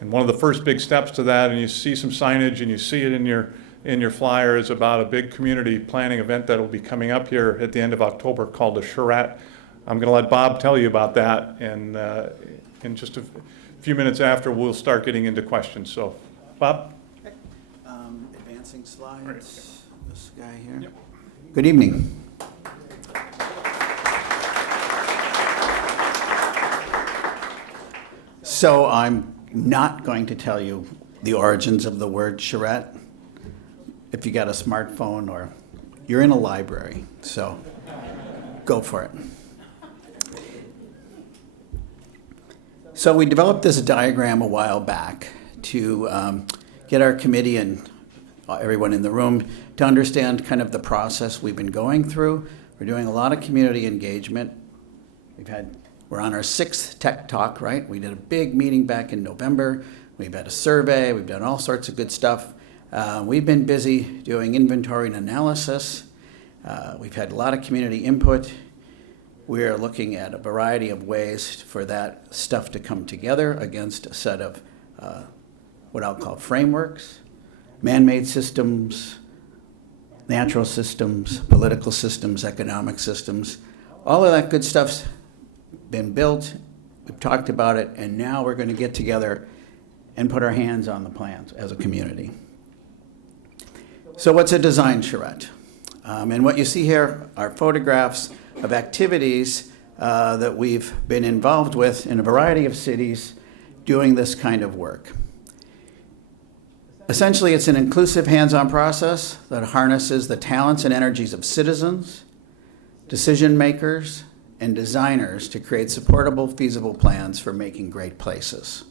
And one of the first big steps to that, and you see some signage and you see it in your flyer, is about a big community planning event that will be coming up here at the end of October called the Charrette. I'm going to let Bob tell you about that, and in just a few minutes after, we'll start getting into questions. So, Bob? Okay. Advancing slides. Right. This guy here. Yep. Good evening. So I'm not going to tell you the origins of the word charrette. If you got a smartphone or you're in a library, so go for it. So we developed this diagram a while back to get our committee and everyone in the room to understand kind of the process we've been going through. We're doing a lot of community engagement. We're on our 6th Tech Talk, right? We did a big meeting back in November. We've had a survey. We've done all sorts of good stuff. We've been busy doing inventory and analysis. We've had a lot of community input. We're looking at a variety of ways for that stuff to come together against a set of what I'll call frameworks, man-made systems, natural systems, political systems, economic systems. All of that good stuff's been built. We've talked about it, and now we're going to get together and put our hands on the plans as a community. So what's a design charrette? And what you see here are photographs of activities that we've been involved with in a variety of cities doing this kind of work. Essentially, it's an inclusive hands-on process that harnesses the talents and energies of citizens, decision makers, and designers to create supportable, feasible plans for making great places.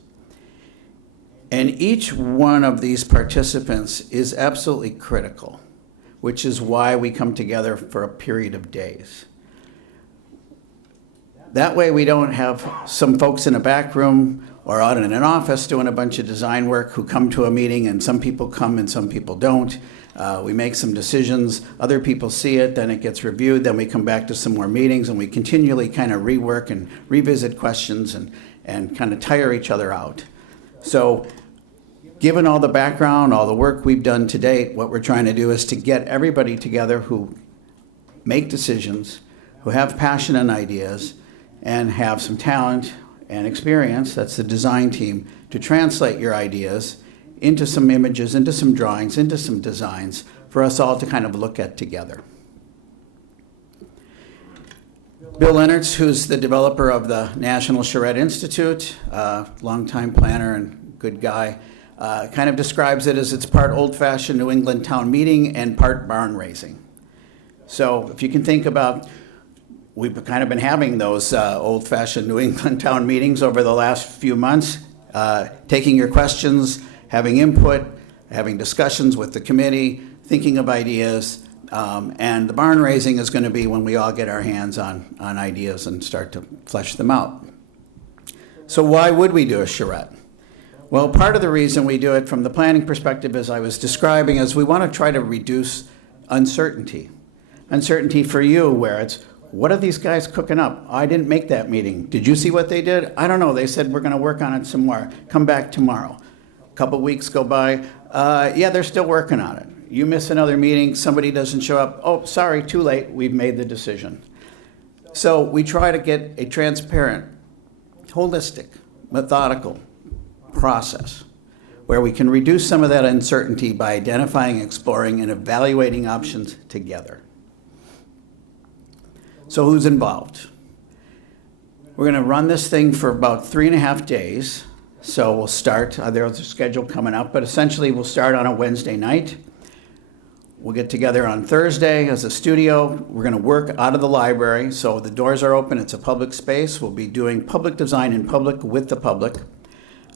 And each one of these participants is absolutely critical, which is why we come together for a period of days. That way we don't have some folks in a back room or out in an office doing a bunch of design work who come to a meeting, and some people come and some people don't. We make some decisions, other people see it, then it gets reviewed, then we come back to some more meetings, and we continually kind of rework and revisit questions and kind of tire each other out. So given all the background, all the work we've done to date, what we're trying to do is to get everybody together who make decisions, who have passion and ideas, and have some talent and experience, that's the design team, to translate your ideas into some images, into some drawings, into some designs for us all to kind of look at together. Bill Leonards, who's the developer of the National Charrette Institute, longtime planner and good guy, kind of describes it as it's part old-fashioned New England town meeting and part barn raising. So if you can think about, we've kind of been having those old-fashioned New England town meetings over the last few months, taking your questions, having input, having discussions with the committee, thinking of ideas, and the barn raising is going to be when we all get our hands on ideas and start to flesh them out. So why would we do a charrette? Well, part of the reason we do it from the planning perspective, as I was describing, is we want to try to reduce uncertainty. Uncertainty for you, where it's, what are these guys cooking up? I didn't make that meeting. Did you see what they did? I don't know. They said we're going to work on it some more. Come back tomorrow. A couple weeks go by. Yeah, they're still working on it. You miss another meeting. Somebody doesn't show up. Oh, sorry, too late. We've made the decision. So we try to get a transparent, holistic, methodical process where we can reduce some of that uncertainty by identifying, exploring, and evaluating options together. So who's involved? We're going to run this thing for about 3.5 days. So we'll start, there's a schedule coming up, but essentially we'll start on a Wednesday night. We'll get together on Thursday as a studio. We're going to work out of the library, so the doors are open. It's a public space. We'll be doing public design in public with the public.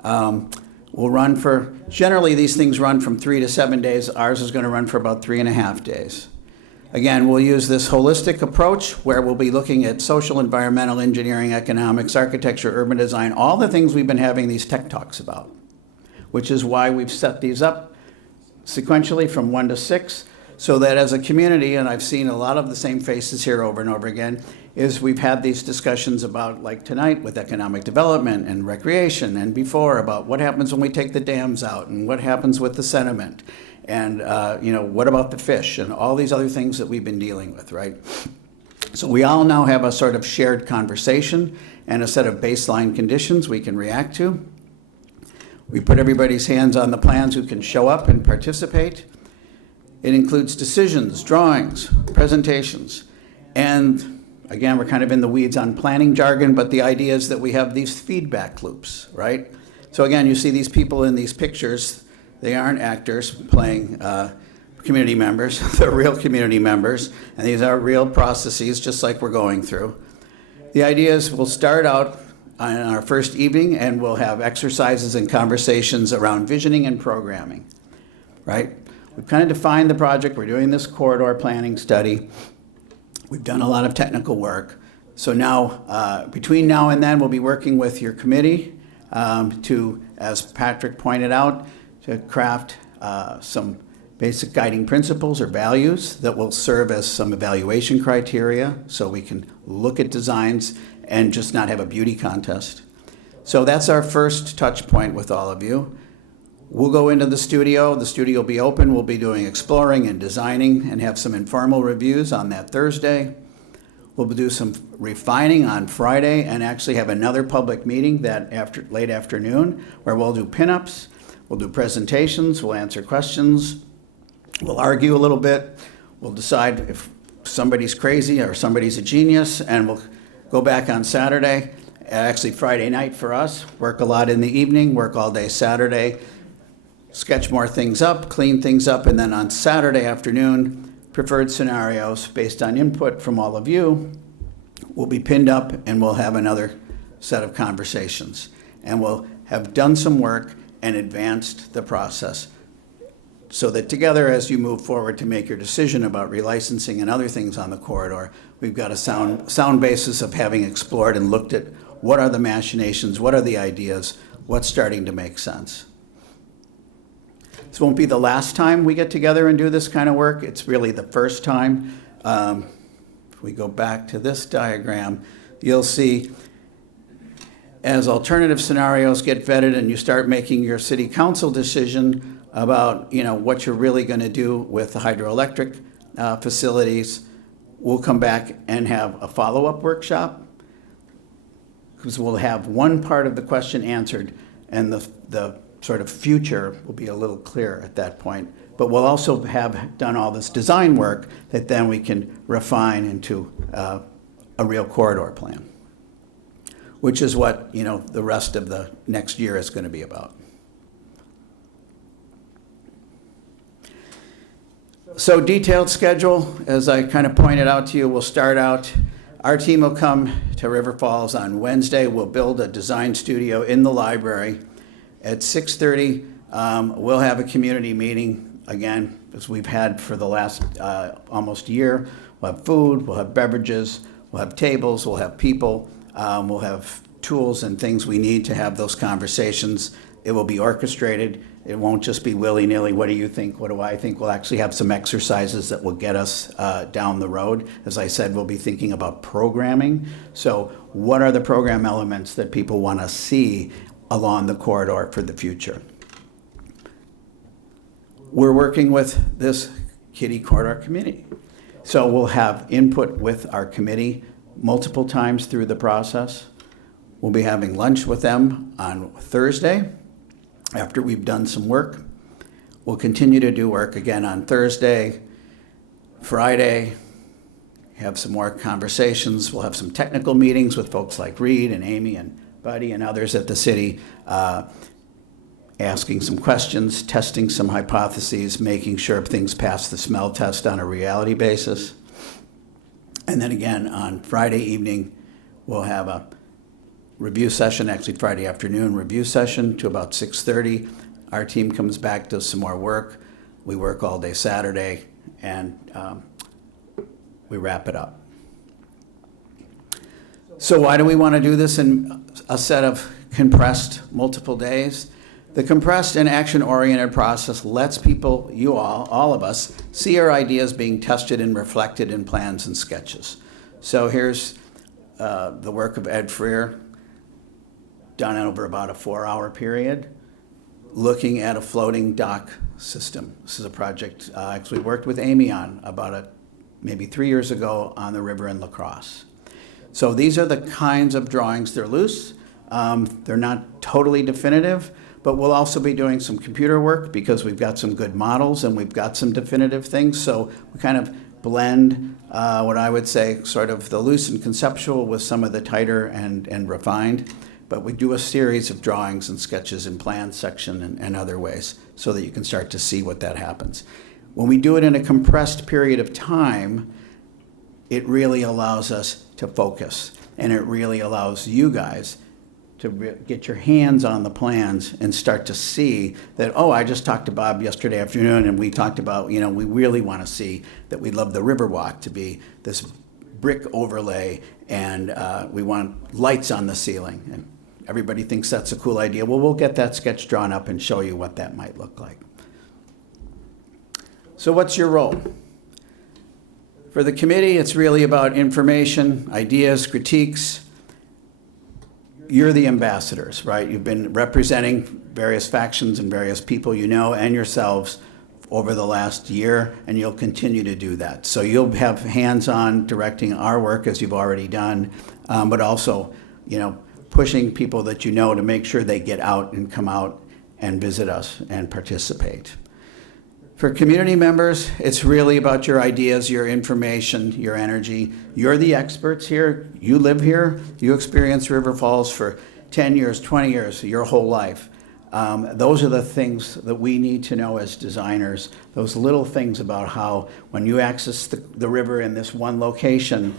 We'll run for, generally these things run from 3 to 7 days. Ours is going to run for about 3.5 days. Again, we'll use this holistic approach where we'll be looking at social, environmental, engineering, economics, architecture, urban design, all the things we've been having these tech talks about, which is why we've set these up sequentially from 1 to 6. So that as a community, and I've seen a lot of the same faces here over and over again, is we've had these discussions about, like tonight, with economic development and recreation, and before about what happens when we take the dams out, and what happens with the sediment, and what about the fish, and all these other things that we've been dealing with, right? So we all now have a sort of shared conversation and a set of baseline conditions we can react to. We put everybody's hands on the plans who can show up and participate. It includes decisions, drawings, presentations, and again, we're kind of in the weeds on planning jargon, but the idea is that we have these feedback loops, right? So again, you see these people in these pictures. They aren't actors playing community members. They're real community members, and these are real processes, just like we're going through. The idea is we'll start out on our first evening, and we'll have exercises and conversations around visioning and programming, right? We've kind of defined the project. We're doing this corridor planning study. We've done a lot of technical work. So now, between now and then, we'll be working with your committee to, as Patrick pointed out, to craft some basic guiding principles or values that will serve as some evaluation criteria so we can look at designs and just not have a beauty contest. So that's our first touch point with all of you. We'll go into the studio. The studio will be open. We'll be doing exploring and designing and have some informal reviews on that Thursday. We'll do some refining on Friday and actually have another public meeting that late afternoon where we'll do pinups, we'll do presentations, we'll answer questions, we'll argue a little bit, we'll decide if somebody's crazy or somebody's a genius, and we'll go back on Saturday, actually Friday night for us, work a lot in the evening, work all day Saturday, sketch more things up, clean things up, and then on Saturday afternoon, preferred scenarios based on input from all of you will be pinned up, and we'll have another set of conversations. And we'll have done some work and advanced the process so that together, as you move forward to make your decision about relicensing and other things on the corridor, we've got a sound basis of having explored and looked at what are the machinations, what are the ideas, what's starting to make sense. This won't be the last time we get together and do this kind of work. It's really the first time. If we go back to this diagram, you'll see as alternative scenarios get vetted and you start making your city council decision about what you're really going to do with the hydroelectric facilities, we'll come back and have a follow-up workshop because we'll have one part of the question answered and the sort of future will be a little clearer at that point. But we'll also have done all this design work that then we can refine into a real corridor plan, which is what the rest of the next year is going to be about. So detailed schedule, as I kind of pointed out to you, we'll start out. Our team will come to River Falls on Wednesday. We'll build a design studio in the library. At 6:30, we'll have a community meeting, again, as we've had for the last almost year. We'll have food, we'll have beverages, we'll have tables, we'll have people, we'll have tools and things we need to have those conversations. It will be orchestrated. It won't just be willy-nilly, what do you think, what do I think? We'll actually have some exercises that will get us down the road. As I said, we'll be thinking about programming. So what are the program elements that people want to see along the corridor for the future? We're working with this Kinni Corridor committee. So we'll have input with our committee multiple times through the process. We'll be having lunch with them on Thursday after we've done some work. We'll continue to do work again on Thursday, Friday, have some more conversations. We'll have some technical meetings with folks like Reed and Amy and Buddy and others at the city, asking some questions, testing some hypotheses, making sure things pass the smell test on a reality basis. And then again, on Friday evening, we'll have a review session, actually Friday afternoon review session to about 6:30. Our team comes back, does some more work. We work all day Saturday, and we wrap it up. So why do we want to do this in a set of compressed multiple days? The compressed and action-oriented process lets people, you all of us, see our ideas being tested and reflected in plans and sketches. So here's the work of Ed Freer, done over about a 4-hour period, looking at a floating dock system. This is a project I actually worked with Amy on about maybe 3 years ago on the river in La Crosse. So these are the kinds of drawings. They're loose. They're not totally definitive, but we'll also be doing some computer work because we've got some good models and we've got some definitive things. So we kind of blend what I would say sort of the loose and conceptual with some of the tighter and refined. But we do a series of drawings and sketches in plan section and other ways so that you can start to see what that happens. When we do it in a compressed period of time, it really allows us to focus, and it really allows you guys to get your hands on the plans and start to see that, oh, I just talked to Bob yesterday afternoon and we talked about, we really want to see that we love the Riverwalk to be this brick overlay and we want lights on the ceiling. And everybody thinks that's a cool idea. Well, we'll get that sketch drawn up and show you what that might look like. So what's your role? For the committee, it's really about information, ideas, critiques. You're the ambassadors, right? You've been representing various factions and various people and yourselves over the last year, and you'll continue to do that. So you'll have hands-on directing our work as you've already done, but also, pushing people that to make sure they get out and come out and visit us and participate. For community members, it's really about your ideas, your information, your energy. You're the experts here. You live here. You experience River Falls for 10 years, 20 years, your whole life. Those are the things that we need to know as designers, those little things about how when you access the river in this one location,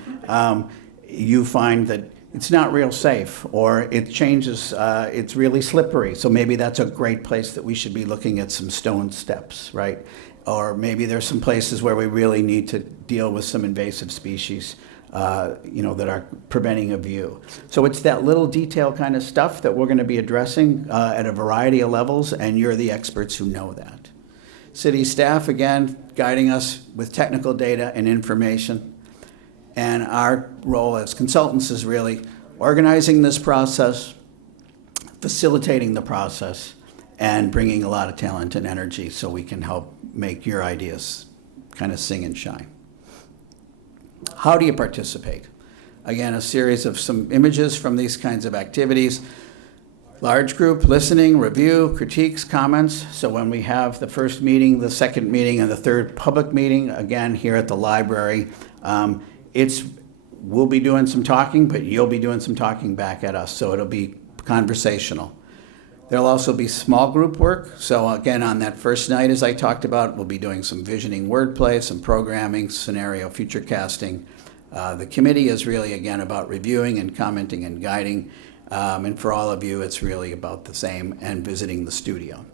you find that it's not real safe, or it changes, it's really slippery. So maybe that's a great place that we should be looking at some stone steps, right? Or maybe there's some places where we really need to deal with some invasive species, that are preventing a view. So it's that little detail kind of stuff that we're going to be addressing at a variety of levels, and you're the experts who know that. City staff, again, guiding us with technical data and information. And our role as consultants is really organizing this process, facilitating the process, and bringing a lot of talent and energy so we can help make your ideas kind of sing and shine. How do you participate? Again, a series of some images from these kinds of activities. Large group, listening, review, critiques, comments. So when we have the first meeting, the second meeting, and the third public meeting, again, here at the library, we'll be doing some talking, but you'll be doing some talking back at us, so it'll be conversational. There'll also be small group work. So again, on that first night, as I talked about, we'll be doing some visioning wordplay, some programming, scenario, future casting. The committee is really, again, about reviewing and commenting and guiding. And for all of you, it's really about the same, and visiting the studio.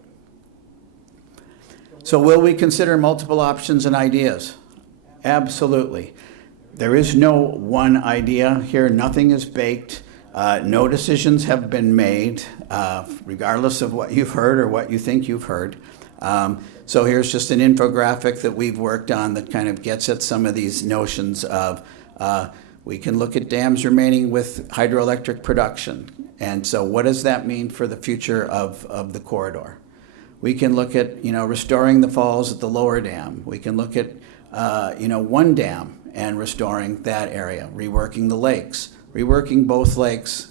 So will we consider multiple options and ideas? Absolutely. There is no one idea here. Nothing is baked. No decisions have been made, regardless of what you've heard or what you think you've heard. So here's just an infographic that we've worked on that kind of gets at some of these notions of we can look at dams remaining with hydroelectric production. And so what does that mean for the future of the corridor? We can look at, restoring the falls at the lower dam. We can look at, one dam and restoring that area, reworking the lakes, reworking both lakes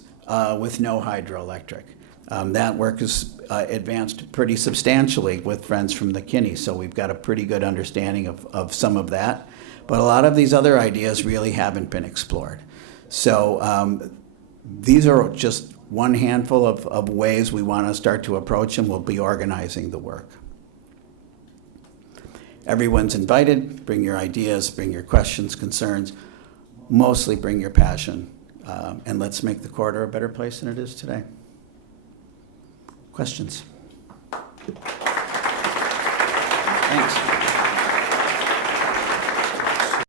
with no hydroelectric. That work is advanced pretty substantially with friends from the Kinni, so we've got a pretty good understanding of some of that. But a lot of these other ideas really haven't been explored. So these are just one handful of ways we want to start to approach, and we'll be organizing the work. Everyone's invited. Bring your ideas, bring your questions, concerns. Mostly bring your passion, and let's make the corridor a better place than it is today. Questions? Thanks.